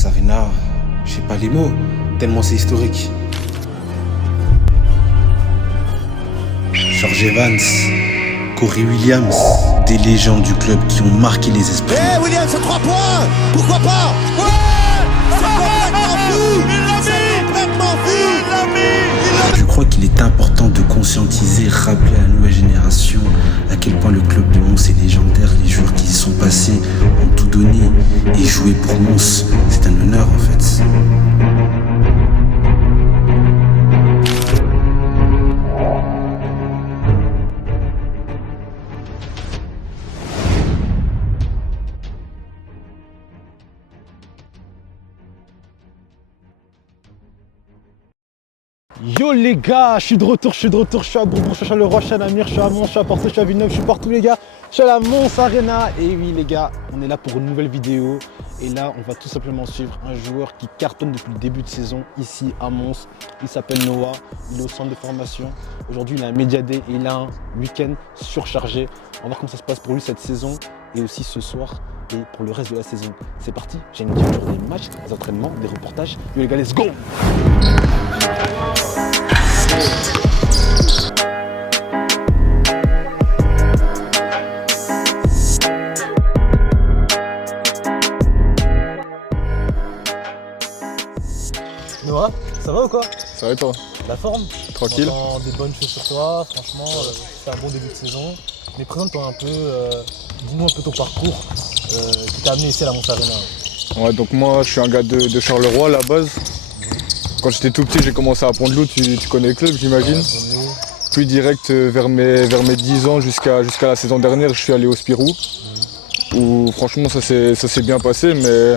Mons Arena, je sais pas les mots, tellement c'est historique. George Evans, Corey Williams, des légendes du club qui ont marqué les esprits. Williams, c'est 3 points. Pourquoi pas? Ouais, c'est complètement fou. C'est complètement fou. Je crois qu'il est important de conscientiser, rappeler à la nouvelle génération à quel point le club de Mons est légendaire. Les joueurs qui y sont passés ont tout donné et jouer pour Mons, c'est un honneur en fait. Yo les gars, je suis de retour, je suis à Bourbon, je suis à Charleroi, je suis à Namur, je suis à Mons, je suis à Porto, je suis à Villeneuve, je suis partout les gars. Je suis à la Mons Arena et oui les gars, on est là pour une nouvelle vidéo. Et là, on va tout simplement suivre un joueur qui cartonne depuis le début de saison ici à Mons. Il s'appelle Noah, il est au centre de formation. Aujourd'hui, il a un Media Day et il a un week-end surchargé. On va voir comment ça se passe pour lui cette saison et aussi ce soir et pour le reste de la saison. C'est parti, j'ai une petite journée, des matchs, des entraînements, des reportages. Yo les gars, let's go! Noah, ça va ou quoi? Ça va et toi? La forme? Tranquille. On entend des bonnes choses sur toi, franchement, c'est un bon début de saison. Mais présente-toi un peu, dis-nous un peu ton parcours qui t'a amené ici à la Mons Arena. Ouais, donc moi je suis un gars de Charleroi à la base. Quand j'étais tout petit, j'ai commencé à Pont-de-Loup, tu connais le club j'imagine. Puis direct vers mes 10 ans jusqu'à la saison dernière, je suis allé au Spirou. Où franchement ça s'est bien passé, mais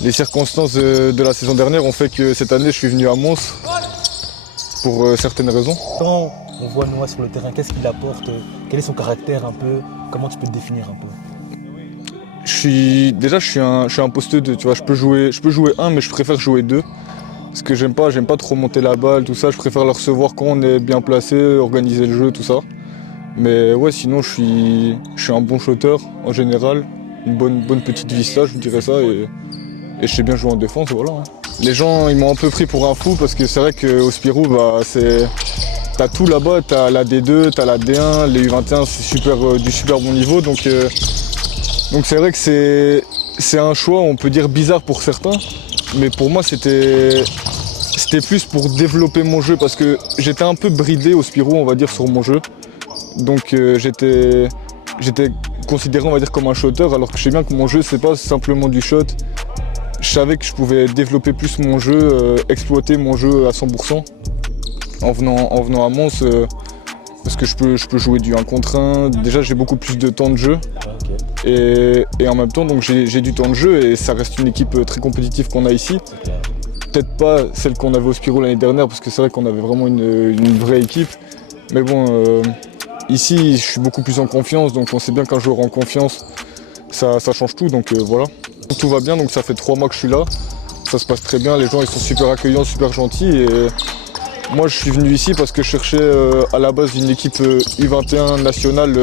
les circonstances de la saison dernière ont fait que cette année je suis venu à Mons pour certaines raisons. Quand on voit Noah sur le terrain, qu'est-ce qu'il apporte? Quel est son caractère un peu? Comment tu peux le définir un peu? Je suis un poste 2, tu vois, je peux jouer 1 mais je préfère jouer 2. Parce que j'aime pas trop monter la balle, tout ça, je préfère le recevoir quand on est bien placé, organiser le jeu, tout ça. Mais ouais, sinon je suis un bon shooter en général, une bonne petite vista, je dirais ça, et je sais bien jouer en défense, voilà. Les gens ils m'ont un peu pris pour un fou parce que c'est vrai qu'au Spirou, t'as tout là-bas, t'as la D2, t'as la D1, les U21 c'est du super bon niveau, donc c'est vrai que c'est un choix, on peut dire bizarre pour certains, mais pour moi c'était plus pour développer mon jeu parce que j'étais un peu bridé au Spirou, on va dire, sur mon jeu. Donc j'étais considéré, on va dire, comme un shooter, alors que je sais bien que mon jeu c'est pas simplement du shot. Je savais que je pouvais développer plus mon jeu, exploiter mon jeu à 100% en venant à Mons, parce que je peux jouer du 1 contre 1. Déjà j'ai beaucoup plus de temps de jeu. Et en même temps donc j'ai du temps de jeu et ça reste une équipe très compétitive qu'on a ici. Peut-être pas celle qu'on avait au Spirou l'année dernière parce que c'est vrai qu'on avait vraiment une vraie équipe. Mais bon, ici je suis beaucoup plus en confiance, donc on sait bien qu'un joueur en confiance ça change tout, donc voilà. Tout va bien, donc ça fait 3 mois que je suis là. Ça se passe très bien, les gens ils sont super accueillants, super gentils. Et moi je suis venu ici parce que je cherchais à la base une équipe U21 nationale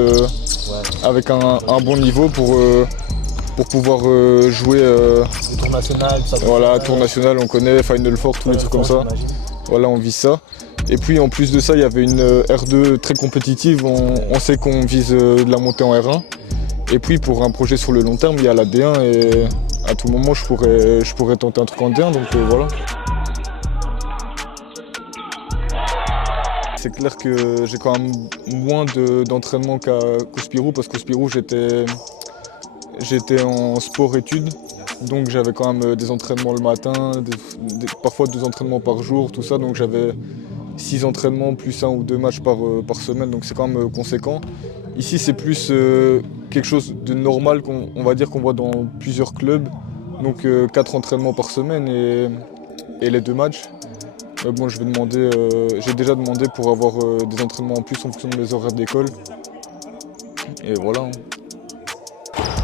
avec un bon niveau pour pouvoir jouer. Le tour national, ça. Voilà, tour national, on connaît, Final Four, tous les trucs comme ça. Voilà, on vise ça. Et puis en plus de ça, il y avait une R2 très compétitive, on sait qu'on vise de la montée en R1. Et puis pour un projet sur le long terme, il y a la D1 et à tout moment je pourrais tenter un truc en D1, donc voilà. C'est clair que j'ai quand même moins d'entraînement qu'au Spirou, parce qu'au Spirou j'étais en sport-études, donc j'avais quand même des entraînements le matin, parfois 2 entraînements par jour, tout ça, donc j'avais 6 entraînements plus 1 ou 2 matchs par semaine, donc c'est quand même conséquent. Ici c'est plus quelque chose de normal qu'on va dire qu'on voit dans plusieurs clubs, donc 4 entraînements par semaine et les 2 matchs. Bon, j'ai déjà demandé pour avoir des entraînements en plus en fonction de mes horaires d'école. Et voilà.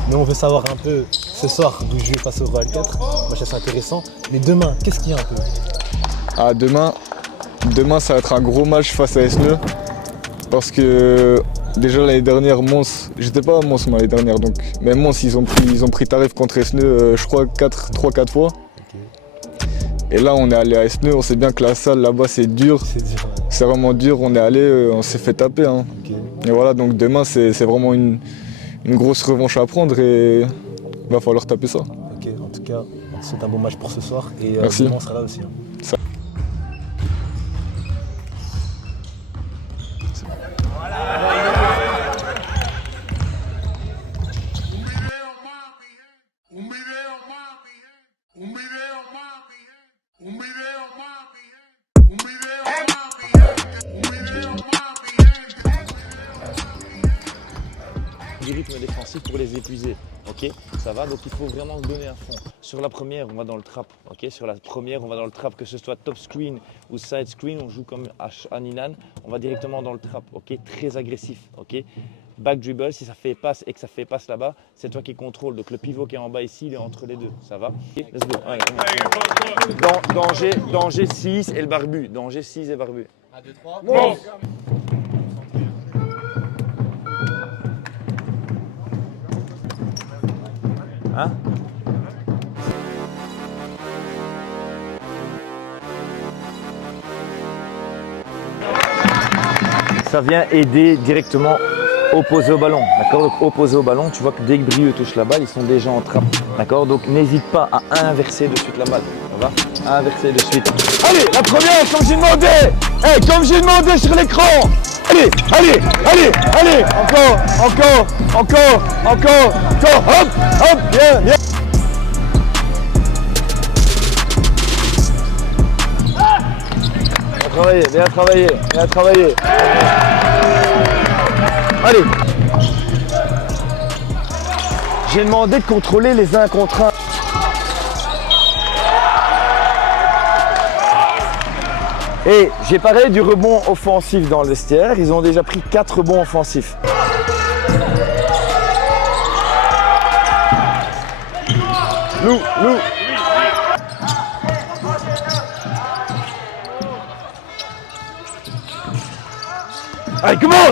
Mais on veut savoir un peu, ce soir, vous jouez face au Royal 4, match assez intéressant. Mais demain, qu'est-ce qu'il y a un peu? Ah, demain ça va être un gros match face à Esneux. Parce que déjà l'année dernière, Mons, j'étais pas à Mons l'année dernière, donc, mais Mons ils ont pris tarif contre Esneux, je crois 3-4 fois. Et là, on est allé à Esneux, on sait bien que la salle là-bas, c'est dur. C'est dur. C'est vraiment dur, on est allé, on s'est fait taper. Hein. Okay. Et voilà, donc demain, c'est vraiment une grosse revanche à prendre et il va falloir taper ça. Ok, en tout cas, c'est un bon match pour ce soir et merci. demain on sera là aussi. Hein. Du rythme défensif pour les épuiser, ok, ça va, donc il faut vraiment donner un fond. Sur la première, on va dans le trap, ok, sur la première, on va dans le trap, que ce soit top screen ou side screen, on joue comme à Ninan, on va directement dans le trap, ok, très agressif, ok. Back dribble, si ça fait passe et que ça fait passe là-bas, c'est toi qui contrôle, donc le pivot qui est en bas ici, il est entre les deux, ça va, okay, let's go. Ouais, danger 6 et le barbu, danger 6 et barbu. 1, 2, 3, bon. Hein? Ça vient aider directement opposé au ballon, d'accord? Donc opposé au ballon, tu vois que dès que Brieux touche la balle, ils sont déjà en trappe, d'accord? Donc n'hésite pas à inverser de suite la balle, ça va? Inverser de suite. Allez, la première, comme j'ai demandé! Hey, comme j'ai demandé sur l'écran! Allez, allez, allez, allez! Encore, hop, bien. Bien travaillé. Allez. J'ai demandé de contrôler les 1 contre 1. Et j'ai parlé du rebond offensif dans le vestiaire. Ils ont déjà pris 4 rebonds offensifs. Lou. Allez, come on!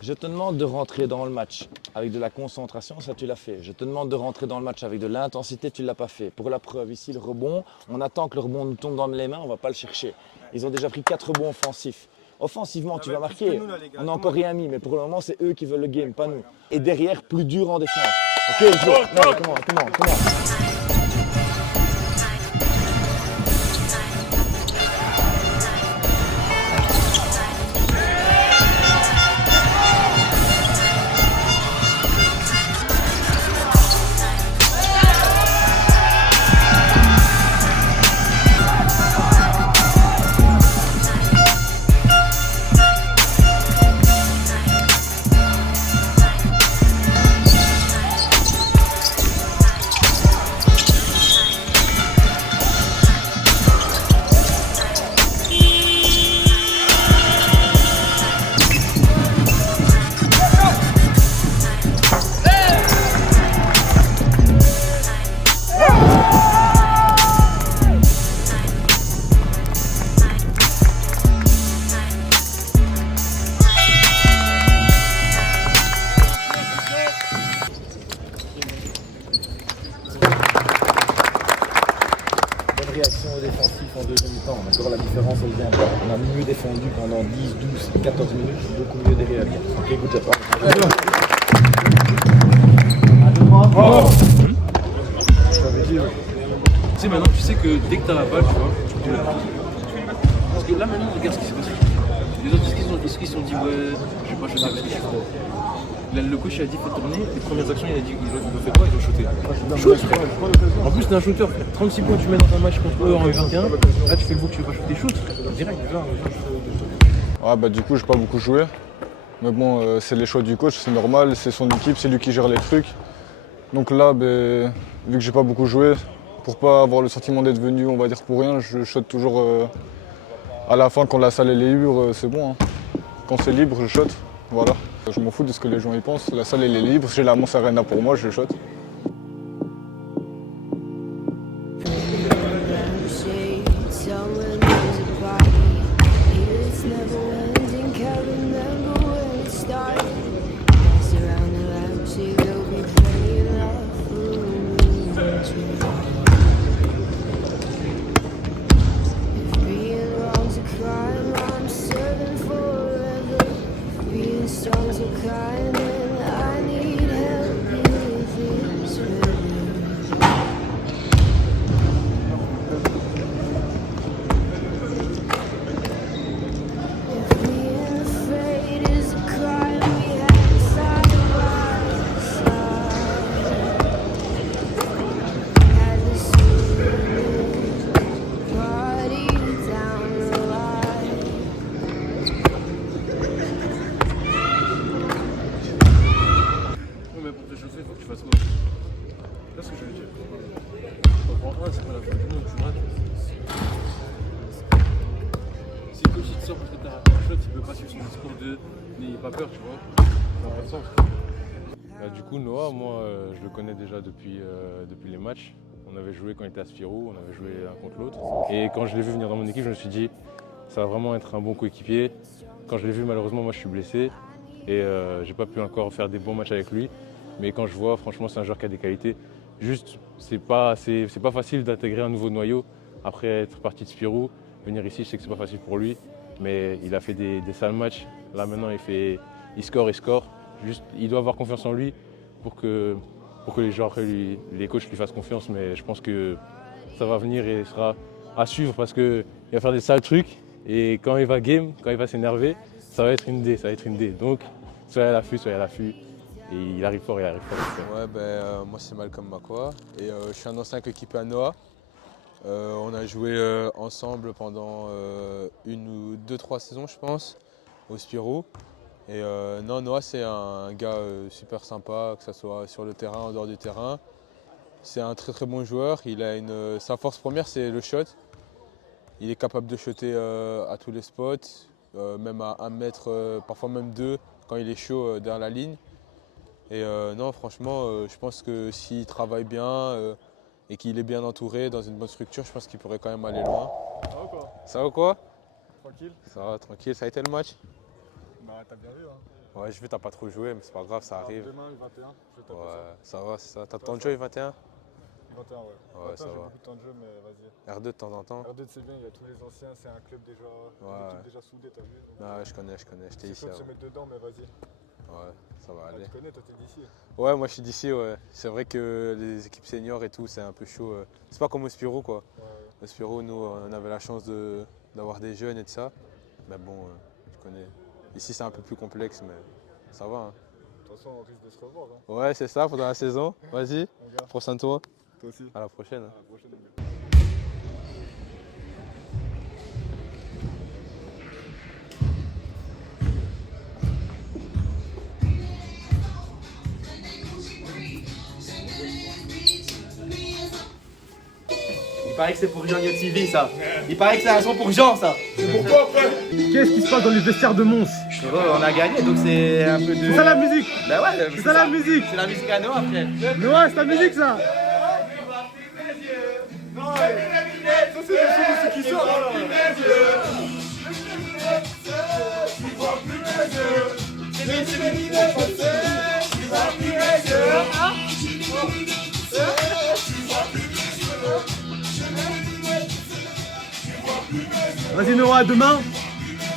Je te demande de rentrer dans le match avec de la concentration, ça tu l'as fait. Je te demande de rentrer dans le match avec de l'intensité, tu ne l'as pas fait. Pour la preuve, ici le rebond, on attend que le rebond nous tombe dans les mains, on ne va pas le chercher. Ils ont déjà pris 4 rebonds offensifs. Offensivement, tu vas marquer. On n'a encore rien mis, mais pour le moment, c'est eux qui veulent le game, pas nous. Et derrière, plus dur en défense. Ok, let's go. Non, comment. Réaction au défensif en deuxième temps. D'accord, la différence elle vient pas. On a mieux défendu pendant 10, 12, 14 minutes, beaucoup mieux derrière. Ok, good job. Tu sais, maintenant tu sais que dès que tu as la balle, tu vois, tu la passes. Parce que là maintenant, regarde ce qui s'est passé. Les autres, est-ce qu'ils se sont dit, ouais, je vais pas shooter avec les chevaux. Le coach a dit, faut tourner. Les premières actions, il a dit, ils ont fait quoi? Ils ont shooté. Shoot, frère. En plus, t'es un shooter, frère. 36 points, tu mets dans un match contre eux en 21. Là, tu fais le beau que tu veux pas shooter. Shoot. Direct, genre. Ouais, bah, du coup, j'ai pas beaucoup joué. Mais bon, c'est les choix du coach, c'est normal. C'est son équipe, c'est lui qui gère les trucs. Donc là, bah, vu que j'ai pas beaucoup joué, pour pas avoir le sentiment d'être venu, on va dire, pour rien, je shot toujours à la fin quand la salle est libre, c'est bon. Hein. Quand c'est libre, je shot. Voilà. Je m'en fous de ce que les gens y pensent. La salle elle est libre, j'ai la Mons Arena pour moi, je shot. songs are crying and I need help with this feeling. If being afraid is a crime we had side by side, as the ceiling party down the line. Ouais, mais pour te chauffer, il faut que tu fasses quoi? C'est pas ce que je veux dire. T'en prends un, c'est pas la fin du monde, tu rates. Si le coach il te sort parce que t'as raté un shot, il peut pas suivre son discours de n'ayez pas peur, tu vois. Ça n'a pas de sens. Du coup, Noah, moi, je le connais déjà depuis les matchs. On avait joué quand il était à Spirou, on avait joué l'un contre l'autre. Et quand je l'ai vu venir dans mon équipe, je me suis dit, ça va vraiment être un bon coéquipier. Quand je l'ai vu, malheureusement, moi, je suis blessé. Et j'ai pas pu encore faire des bons matchs avec lui. Mais quand je vois, franchement, c'est un joueur qui a des qualités. Juste, c'est pas facile d'intégrer un nouveau noyau après être parti de Spirou. Venir ici, je sais que c'est pas facile pour lui. Mais il a fait des sales matchs. Là, maintenant, il score. Juste, il doit avoir confiance en lui pour que les joueurs, les coachs lui fassent confiance. Mais je pense que ça va venir et sera à suivre parce qu'il va faire des sales trucs. Et quand il va game, quand il va s'énerver, ça va être une D. Donc, soyez à l'affût. Et il arrive fort. Ouais, moi c'est Malcolm Makwa et je suis un ancien coéquipier à Noah. On a joué ensemble pendant 1 ou 2-3 saisons, je pense, au Spirou. Et Noah, c'est un gars super sympa, que ce soit sur le terrain, en dehors du terrain. C'est un très très bon joueur. Sa force première, c'est le shot. Il est capable de shotter à tous les spots, même à 1 mètre, parfois même 2, quand il est chaud derrière la ligne. Et non, franchement, je pense que s'il travaille bien et qu'il est bien entouré dans une bonne structure, je pense qu'il pourrait quand même aller loin. Ça va ou quoi? Ça va ou quoi? Tranquille? Ça va, tranquille. Ça a été le match? Bah t'as bien vu, hein. Ouais, je vu, t'as pas trop joué, mais c'est pas grave, ça arrive. Demain, le 21, je vais taper Ouais, ça va, c'est ça. T'as le temps de jeu, 21? ça. 21, ouais. Ouais, 21, ça j'ai va. beaucoup de temps de jeu, mais vas-y. R2 de temps en temps? R2, c'est bien, il y a tous les anciens, c'est un club déjà, une équipe déjà soudée, t'as vu? Donc, Ouais, je connais, j'étais ici c'est chaud de se avant. mettre dedans, mais vas-y. Ouais, ça va aller. Tu connais, toi t'es d'ici. Ouais, moi je suis d'ici, ouais. C'est vrai que les équipes seniors et tout, c'est un peu chaud. C'est pas comme au Spirou, quoi. Ouais. Au Spirou, nous, on avait la chance d'avoir des jeunes et de ça. Mais bon, je connais. Ici, c'est un peu plus complexe, mais ça va. Hein. De toute façon, on risque de se revoir. Hein. Ouais, c'est ça, pendant la saison. Vas-y, Mon gars, prends soin de toi. toi aussi. À la prochaine. À la prochaine, mon gars. Il paraît que c'est pour Jean Yo TV ça. Il paraît que c'est un son pour Jean ça. Pourquoi frère? Qu'est-ce qui se passe dans les vestiaires de Mons? On a gagné donc c'est un peu de. C'est ça la musique? Bah ouais, C'est ça la musique? C'est la musique à Noah frère. Noah, c'est ta musique ça? Vas-y Noah, à demain.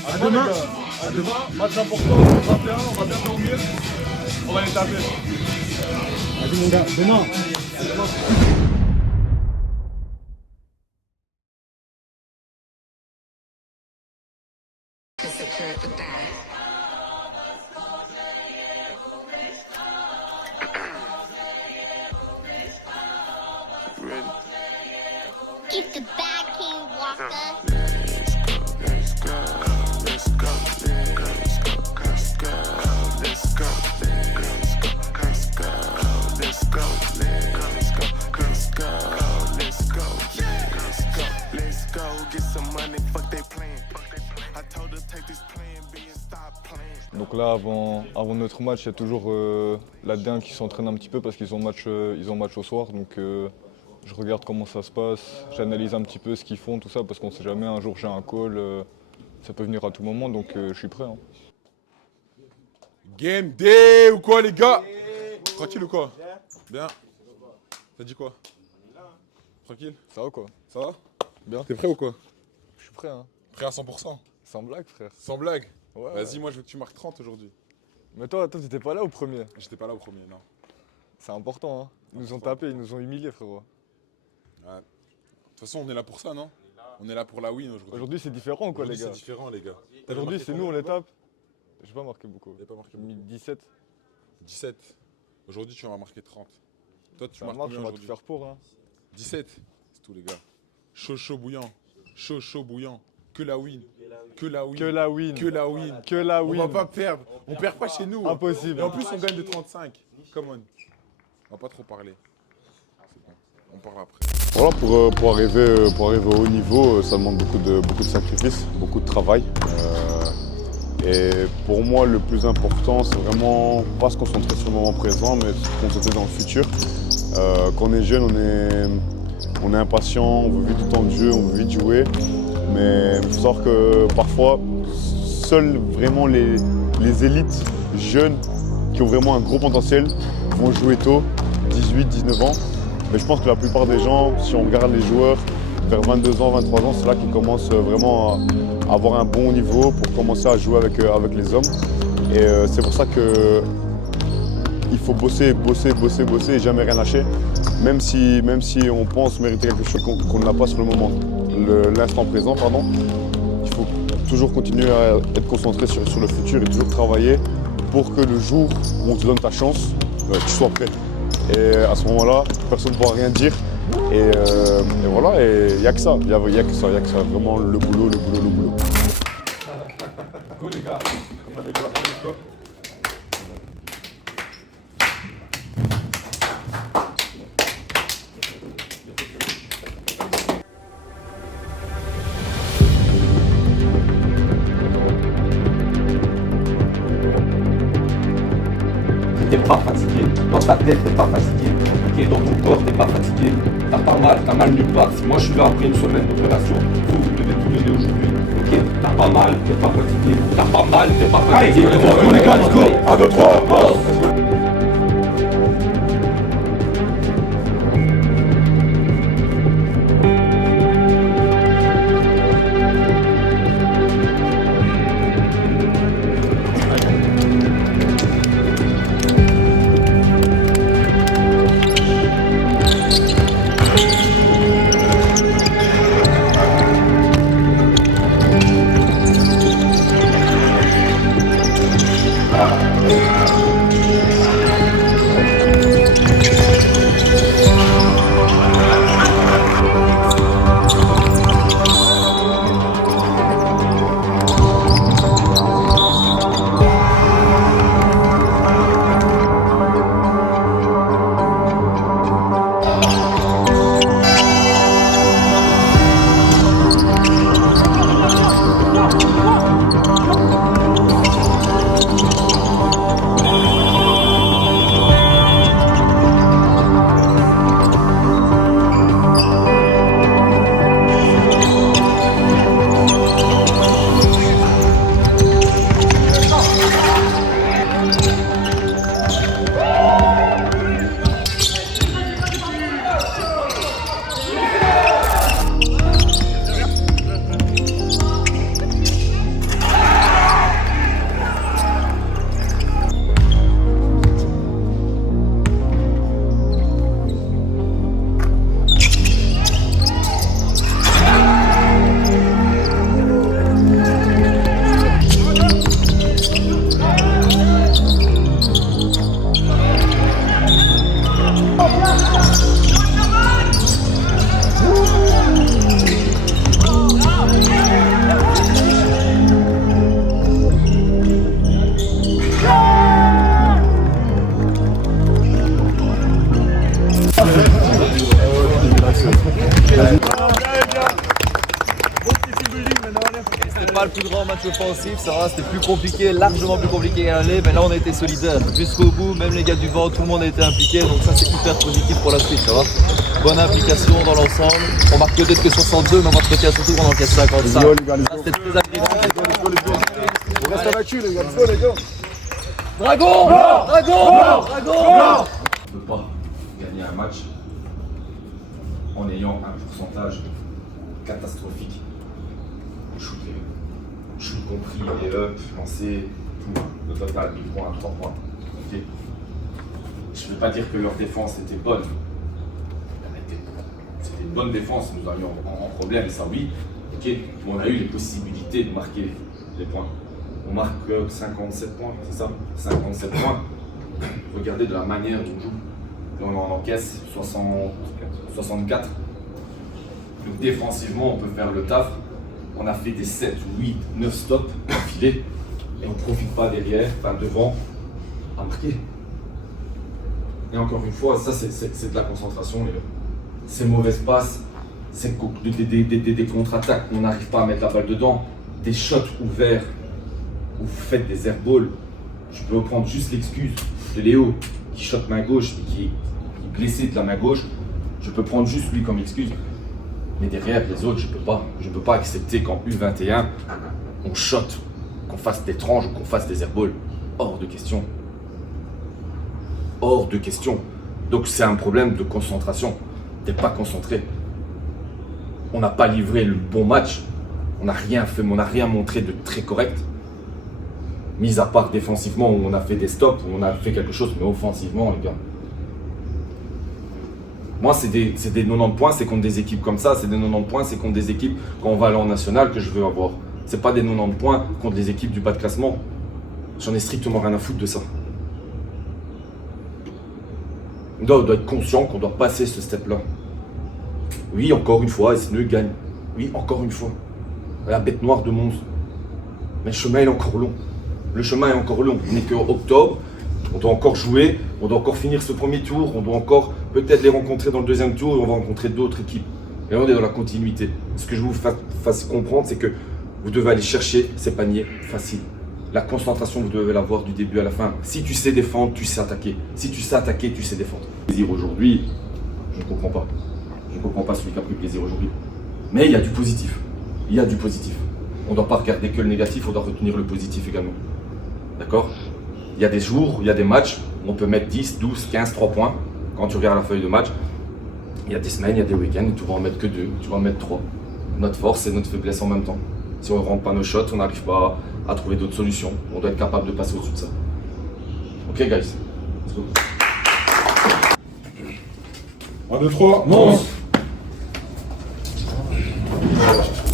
À demain. À demain, match important, 21, on va bien dormir. On va les taper. Vas-y mon gars, demain. Keep the bag, King Walker. Donc là, avant notre match, il y a toujours la D1 qui s'entraîne un petit peu parce qu'ils ont match au soir. Donc je regarde comment ça se passe, j'analyse un petit peu ce qu'ils font, tout ça, parce qu'on ne sait jamais, un jour j'ai un call, ça peut venir à tout moment, donc je suis prêt. Hein. Game day ou quoi les gars? Tranquille ou quoi? Bien. T'as dit quoi? Tranquille? Ça va quoi? Ça va? Bien. T'es prêt ou quoi? Je suis prêt, hein. Prêt à 100%? Sans blague frère. Sans blague? Ouais, Vas-y, ouais. moi je veux que tu marques 30 aujourd'hui. Mais toi, t'étais pas là au premier. J'étais pas là au premier, non. C'est important, hein. Ils nous ont tapé, ils nous ont humiliés, frérot. Ouais. De toute façon, on est là pour ça, non? On est là pour la win aujourd'hui. Aujourd'hui, c'est différent, quoi, les gars. C'est différent, les gars. Aujourd'hui, c'est nous, on les tape. J'ai pas marqué beaucoup. J'ai pas marqué beaucoup. 17. 17. Aujourd'hui, tu vas marquer 30. Toi, tu Ça marques marche, combien on va tout aujourd'hui? faire pour, hein. 17. C'est tout, les gars. Chaud, chaud, bouillant. Chaud, chaud, bouillant. Que la win. Que la win. Que la win. Que la win. Que la win. On va pas perdre. On perd pas chez nous. Impossible. Et en plus, on gagne de 35. Come on. On va pas trop parler. C'est bon. On parle après. Voilà, pour arriver au haut niveau, ça demande beaucoup de sacrifices, beaucoup de travail. Et pour moi, le plus important, c'est vraiment pas se concentrer sur le moment présent, mais se concentrer dans le futur. Quand on est jeune, on est impatient, on veut vite du temps de jeu, on veut vite jouer. Mais il faut savoir que parfois, seuls vraiment les élites jeunes qui ont vraiment un gros potentiel vont jouer tôt, 18, 19 ans. Mais je pense que la plupart des gens, si on regarde les joueurs, vers 22 ans, 23 ans, c'est là qu'ils commencent vraiment à avoir un bon niveau pour commencer à jouer avec les hommes. Et c'est pour ça qu'il faut bosser et jamais rien lâcher. Même si on pense mériter quelque chose qu'on n'a pas sur le moment, l'instant présent, pardon. Il faut toujours continuer à être concentré sur le futur et toujours travailler pour que le jour où on te donne ta chance, tu sois prêt. Et à ce moment-là, personne ne pourra rien dire. Et voilà, il n'y a que ça. Il n'y a que ça. Vraiment le boulot. Cool, les gars. T'es pas fatigué, dans ta tête t'es pas fatigué, ok, dans ton corps t'es pas fatigué, t'as mal nulle part. Si moi je suis là après une semaine d'opération, vous devez tout donner aujourd'hui, ok, t'as pas mal, t'es pas fatigué, t'as pas mal, t'es pas fatigué. Allez, les gars, let's go, 1, 2, 3, boss. C'était pas le plus grand match offensif, ça va, c'était plus compliqué, largement plus compliqué à aller, mais là on a été solidaires jusqu'au bout, même les gars du vent, tout le monde a été impliqué, donc ça c'est hyper positif pour la suite, ça va. Bonne implication dans l'ensemble, on marque peut-être que 62, mais on va se retirer surtout qu'on encaisse 55. Ça, c'était très agréable. On reste à l'actu, les gars. Let's go, les gars. Dragon, Dragon, Dragon. On ne peut pas gagner un match en ayant un pourcentage catastrophique. Shoot compris, les up, lancer, tout. Le total, 1000 points, 3 points. Okay. Je ne veux pas dire que leur défense était bonne. C'était une bonne défense, nous avions en problème, ça oui. Okay. Mais on a eu les possibilités de marquer les points. On marque 57 points, c'est ça? 57 points. Regardez de la manière dont on joue. Là, on en encaisse 64. Donc défensivement, on peut faire le taf. On a fait des 7, 8, 9 stops affilés et on ne profite pas derrière, enfin devant, à marquer. Et encore une fois, ça c'est de la concentration, les gars. Ces mauvaises passes, c'est des contre-attaques, on n'arrive pas à mettre la balle dedans, des shots ouverts où vous faites des airballs. Je peux prendre juste l'excuse de Léo qui shot main gauche et qui est blessé de la main gauche. Je peux prendre juste lui comme excuse. Mais derrière les autres, je peux pas accepter qu'en U21, on shot, qu'on fasse des tranches ou qu'on fasse des airballs. Hors de question. Hors de question. Donc c'est un problème de concentration. T'es pas concentré. On n'a pas livré le bon match. On n'a rien fait, on n'a rien montré de très correct. Mis à part défensivement où on a fait des stops, où on a fait quelque chose, mais offensivement, les gars. Moi, c'est des 90 points, c'est contre des équipes comme ça. C'est des 90 points, c'est contre des équipes quand on va aller en national que je veux avoir. C'est pas des 90 points contre les équipes du bas de classement. J'en ai strictement rien à foutre de ça. On doit être conscient qu'on doit passer ce step-là. Oui, encore une fois, SNE gagne. Oui, encore une fois. La bête noire de Mons. Mais le chemin est encore long. Le chemin est encore long. On n'est qu'en octobre. On doit encore jouer, on doit encore finir ce premier tour, on doit encore peut-être les rencontrer dans le deuxième tour et on va rencontrer d'autres équipes. Et on est dans la continuité. Ce que je vous fasse comprendre, c'est que vous devez aller chercher ces paniers faciles. La concentration, vous devez l'avoir du début à la fin. Si tu sais défendre, tu sais attaquer. Si tu sais attaquer, tu sais défendre. Plaisir aujourd'hui, je ne comprends pas. Je ne comprends pas celui qui a pris plaisir aujourd'hui. Mais il y a du positif. Il y a du positif. On ne doit pas regarder que le négatif, on doit retenir le positif également. D'accord ? Il y a des jours, il y a des matchs où on peut mettre 10, 12, 15, 3 points quand tu regardes la feuille de match. Il y a des semaines, il y a des week-ends où tu vas en mettre que 2, tu vas en mettre 3. Notre force et notre faiblesse en même temps. Si on ne rentre pas nos shots, on n'arrive pas à trouver d'autres solutions. On doit être capable de passer au-dessus de ça. Ok, guys, let's go. 1, 2, 3, Mons.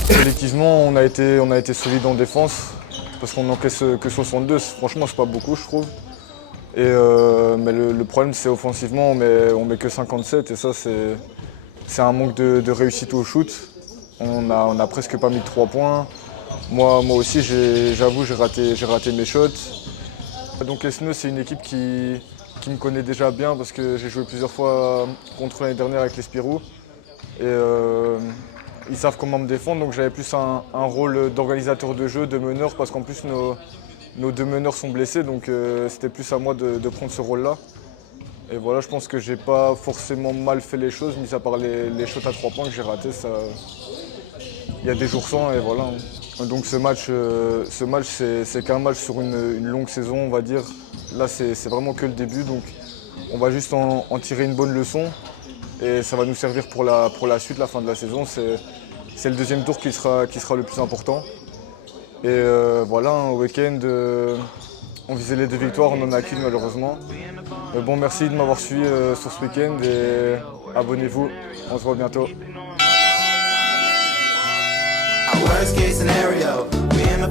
Collectivement, on a été solide en défense. Parce qu'on n'encaisse que 62, franchement c'est pas beaucoup je trouve. Mais le problème c'est offensivement on met que 57 et ça c'est un manque de réussite au shoot. On a presque pas mis 3 points. Moi aussi j'avoue j'ai raté mes shots. Donc SNE c'est une équipe qui me connaît déjà bien parce que j'ai joué plusieurs fois contre l'année dernière avec les Spirou. Et ils savent comment me défendre, donc j'avais plus un rôle d'organisateur de jeu, de meneur, parce qu'en plus nos deux meneurs sont blessés, donc c'était plus à moi de prendre ce rôle-là. Et voilà, je pense que j'ai pas forcément mal fait les choses, mis à part les shots à 3 points que j'ai ratés. Il y a des jours sans et voilà. Donc ce match c'est qu'un match sur une longue saison, on va dire. Là c'est vraiment que le début, donc on va juste en tirer une bonne leçon. Et ça va nous servir pour la suite, la fin de la saison. C'est le deuxième tour qui sera le plus important. Et voilà, au week-end, on visait les 2 victoires, on n'en a qu'une malheureusement. Mais bon, merci de m'avoir suivi sur ce week-end et abonnez-vous, on se voit bientôt. Worst case scenario, we in the